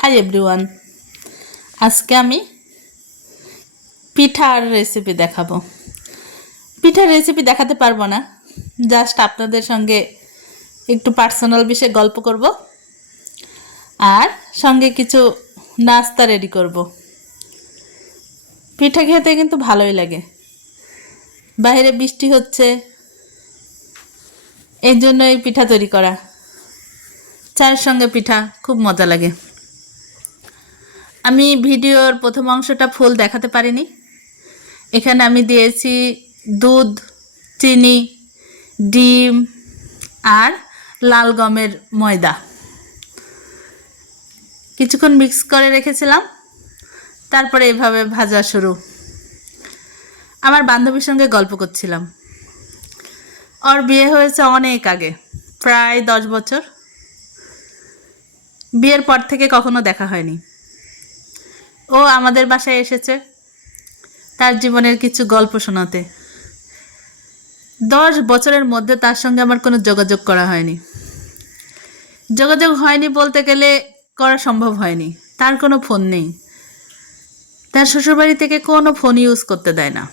Hi everyone আজকে আমি পিঠার রেসিপি দেখাবো। পিঠার রেসিপি দেখাতে পারব না। জাস্ট আপনাদের সঙ্গে একটু পার্সোনাল বিষয়ে গল্প করব। আর সঙ্গে কিছু নাস্তা রেডি করব। পিঠা খেতে কিন্তু ভালোই লাগে। বাইরে বৃষ্টি হচ্ছে। এই জন্য এই পিঠা তৈরি করা। চায়ের সঙ্গে পিঠা খুব মজা লাগে। আমি ভিডিওর প্রথম অংশটা ফুল দেখাতে পারিনি। এখানে আমি দিয়েছি দুধ, চিনি, ডিম আর লাল গমের ময়দা। কিছুক্ষণ মিক্স করে রেখেছিলাম, তারপরে এভাবে ভাজা শুরু। আমার বান্ধবীর সঙ্গে গল্প করছিলাম। ওর বিয়ে হয়েছে অনেক আগে, প্রায় দশ বছর। বিয়ের পর থেকে কখনো দেখা হয়নি। ও আমাদের বাসায় এসেছে তার জীবনের কিছু গল্প শোনাতে। দশ বছরের মধ্যে তার সঙ্গে আমার কোনো যোগাযোগ করা হয়নি। যোগাযোগ হয়নি বলতে গেলে করা সম্ভব হয়নি। তার কোনো ফোন নেই। তার শ্বশুরবাড়ি থেকে কোনো ফোন ইউজ করতে দেয় না।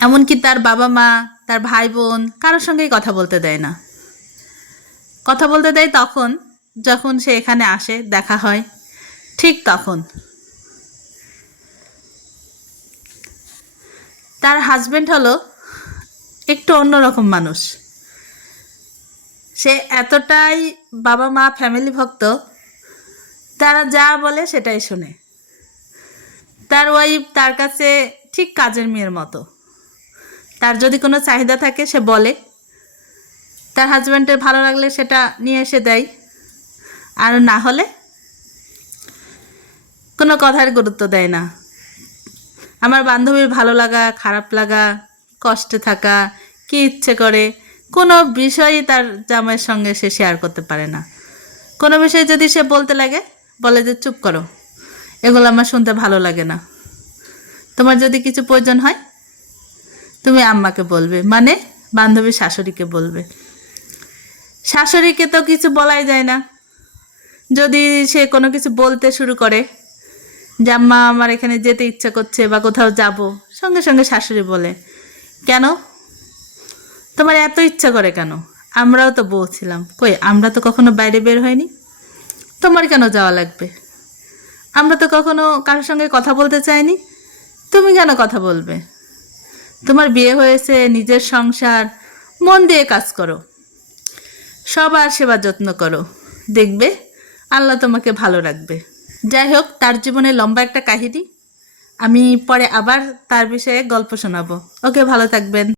এমনকি তার বাবা মা, তার ভাই বোন কারোর সঙ্গেই কথা বলতে দেয় না। কথা বলতে দেয় তখন যখন সে এখানে আসে, দেখা হয়। ঠিক তখন। তার হাজবেন্ড হলো একটু অন্যরকম মানুষ। সে এতটাই বাবা মা ফ্যামিলি ভক্ত, তারা যা বলে সেটাই শোনে। তার ওয়াইফ তার কাছে ঠিক কাজের মেয়ের মতো। তার যদি কোনো চাহিদা থাকে সে বলে। তার হাজব্যান্ডের ভালো লাগলে সেটা নিয়ে এসে দেয়। আর না হলে কোনো কথার গুরুত্ব দেয় না। আমার বান্ধবীর ভালো লাগা, খারাপ লাগা, কষ্টে থাকা, কি ইচ্ছে করে, কোনো বিষয়ই তার জামাইয়ের সঙ্গে সে শেয়ার করতে পারে না। কোনো বিষয়ে যদি সে বলতে লাগে, বলে যে, চুপ করো, এগুলো আমার শুনতে ভালো লাগে না। তোমার যদি কিছু প্রয়োজন হয়, তুমি আম্মাকে বলবে মানে বান্ধবীর শাশুড়িকে বলবে। শাশুড়িকে তো কিছু বলাই যায় না। যদি সে কোনো কিছু বলতে শুরু করে যে আম্মা, আমার এখানে যেতে ইচ্ছা করছে বা কোথাও যাব। সঙ্গে সঙ্গে শাশুড়ি বলে, কেন? তোমার এত ইচ্ছা করে কেন? আমরাও তো বউ ছিলাম। কই, আমরা তো কখনো বাইরে বের হয়নি তোমার কেন যাওয়া লাগবে? আমরা তো কখনো কারোর সঙ্গে কথা বলতে চাইনি। তুমি কেন কথা বলবে? তোমার বিয়ে হয়েছে, নিজের সংসার, মন দিয়ে কাজ করো। সবার সেবা যত্ন করো। দেখবে, আল্লাহ তোমাকে ভালো রাখবে। যাই হোক, তার জীবনে লম্বা একটা কাহিনী। আমি পরে আবার তার বিষয়ে গল্প শোনাবো। ওকে, ভালো থাকবেন।